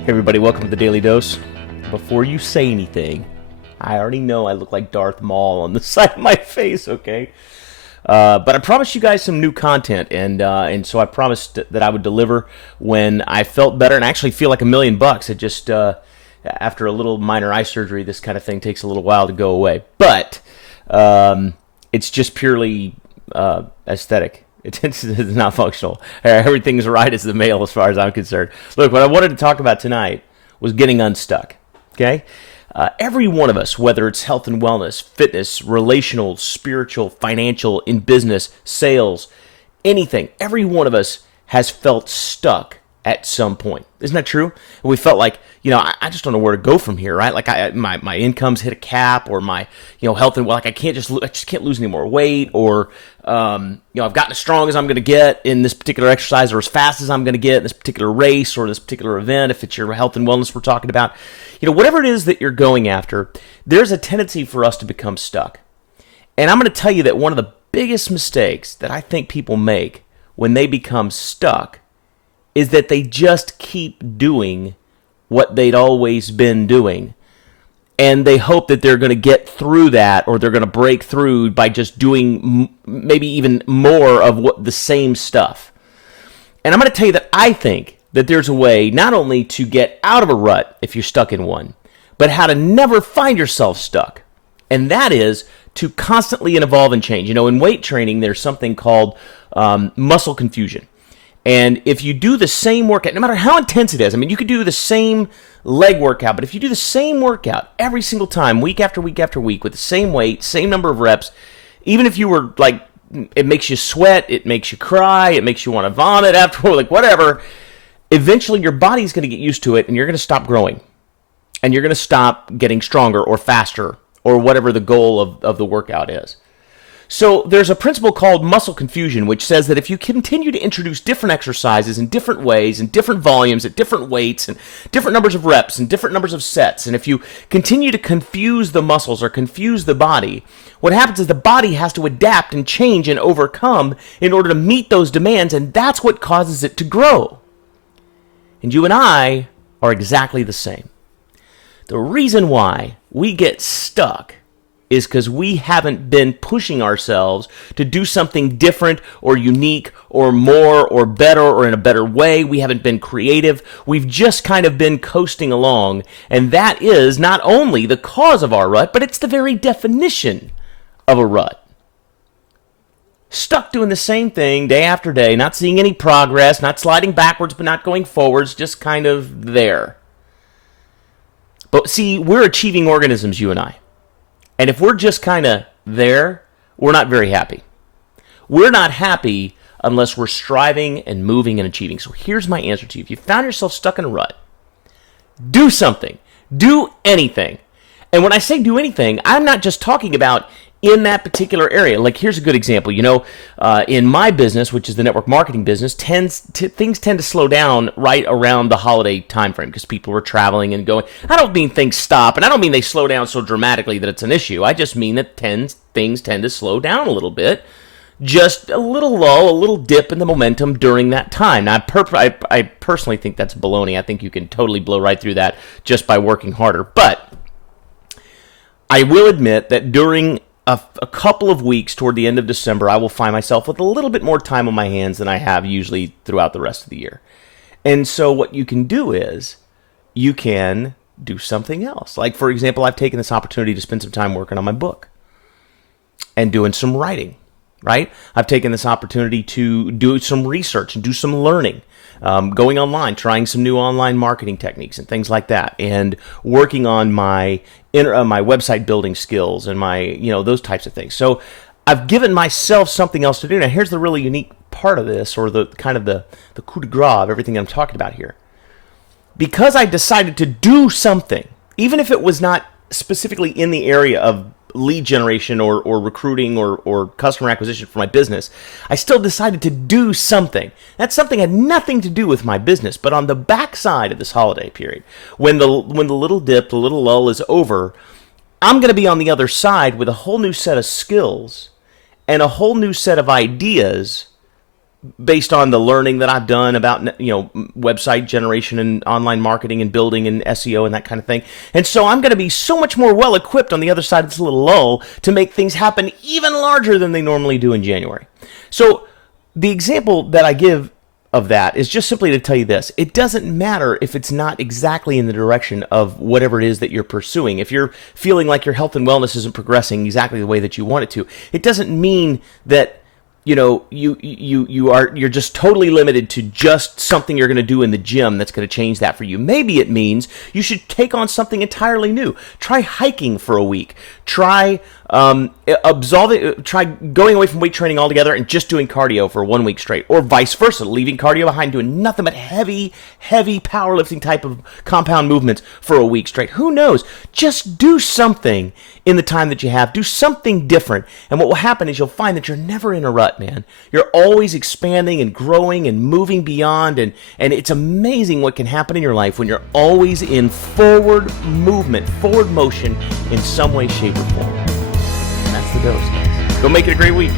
Hey everybody, welcome to the Daily Dose. Before you say anything, I already know I look like Darth Maul on the side of my face, okay? But I promised you guys some new content, and so I promised that I would deliver when I felt better, and I actually feel like $1,000,000. It just, after a little minor eye surgery, this kind of thing takes a little while to go away. But it's just purely aesthetic. It's not functional. Everything's right as the mail as far as I'm concerned. Look, what I wanted to talk about tonight was getting unstuck. Okay? Every one of us, whether it's health and wellness, fitness, relational, spiritual, financial, in business, sales, anything, every one of us has felt stuck at some point. Isn't that true? And we felt like, I just don't know where to go from here, right? Like my income's hit a cap, or my, health and like I just can't lose any more weight, or I've gotten as strong as I'm going to get in this particular exercise, or as fast as I'm going to get in this particular race or this particular event. If it's your health and wellness we're talking about, whatever it is that you're going after, there's a tendency for us to become stuck. And I'm going to tell you that one of the biggest mistakes that I think people make when they become stuck is that they just keep doing what they'd always been doing. And they hope that they're going to get through that, or they're going to break through by just doing maybe even more of the same stuff. And I'm going to tell you that I think that there's a way not only to get out of a rut if you're stuck in one, but how to never find yourself stuck. And that is to constantly evolve and change. In weight training, there's something called muscle confusion. And if you do the same workout, no matter how intense it is, you could do the same leg workout, but if you do the same workout every single time, week after week after week, with the same weight, same number of reps, even if you were like, it makes you sweat, it makes you cry, it makes you want to vomit afterward, like whatever, eventually your body's going to get used to it, and you're going to stop growing. And you're going to stop getting stronger or faster, or whatever the goal of the workout is. So there's a principle called muscle confusion, which says that if you continue to introduce different exercises in different ways, and different volumes, at different weights, and different numbers of reps, and different numbers of sets, and if you continue to confuse the muscles or confuse the body, what happens is the body has to adapt and change and overcome in order to meet those demands, and that's what causes it to grow. And you and I are exactly the same. The reason why we get stuck is because we haven't been pushing ourselves to do something different or unique or more or better or in a better way. We haven't been creative. We've just kind of been coasting along. And that is not only the cause of our rut, but it's the very definition of a rut. Stuck doing the same thing day after day, not seeing any progress, not sliding backwards but not going forwards, just kind of there. But see, we're achieving organisms, you and I. And if we're just kind of there, we're not very happy. We're not happy unless we're striving and moving and achieving. So here's my answer to you. If you found yourself stuck in a rut, do something. Do anything. And when I say do anything, I'm not just talking about in that particular area. Like, here's a good example. In my business, which is the network marketing business, things tend to slow down right around the holiday time frame because people are traveling and going. I don't mean things stop, and I don't mean they slow down so dramatically that it's an issue. I just mean that things tend to slow down a little bit. Just a little lull, a little dip in the momentum during that time. Now, I personally think that's baloney. I think you can totally blow right through that just by working harder. But I will admit that during a couple of weeks toward the end of December, I will find myself with a little bit more time on my hands than I have usually throughout the rest of the year. And so what you can do is you can do something else. Like, for example, I've taken this opportunity to spend some time working on my book and doing some writing, right? I've taken this opportunity to do some research and do some learning, going online, trying some new online marketing techniques and things like that, and working on my website building skills and my, those types of things. So I've given myself something else to do. Now, here's the really unique part of this, or the kind of the coup de grace of everything I'm talking about here. Because I decided to do something, even if it was not specifically in the area of lead generation or recruiting or customer acquisition for my business, I still decided to do something. That something had nothing to do with my business, but on the backside of this holiday period, when the little dip, the little lull is over, I'm going to be on the other side with a whole new set of skills and a whole new set of ideas based on the learning that I've done about, website generation and online marketing and building and SEO and that kind of thing. And so I'm going to be so much more well equipped on the other side of this little lull to make things happen even larger than they normally do in January. So the example that I give of that is just simply to tell you this. It doesn't matter if it's not exactly in the direction of whatever it is that you're pursuing. If you're feeling like your health and wellness isn't progressing exactly the way that you want it to, it doesn't mean that you're just totally limited to just something you're going to do in the gym that's going to change that for you. Maybe it means you should take on something entirely new. Try hiking for a week. Try try going away from weight training altogether and just doing cardio for 1 week straight, or vice versa, leaving cardio behind, doing nothing but heavy powerlifting type of compound movements for a week straight. Who knows? Just do something in the time that you have. Do something different, and what will happen is you'll find that you're never in a rut, man. You're always expanding and growing and moving beyond, and it's amazing what can happen in your life when you're always in forward movement, forward motion in some way, shape, or form. That's the dose, guys. Go make it a great week.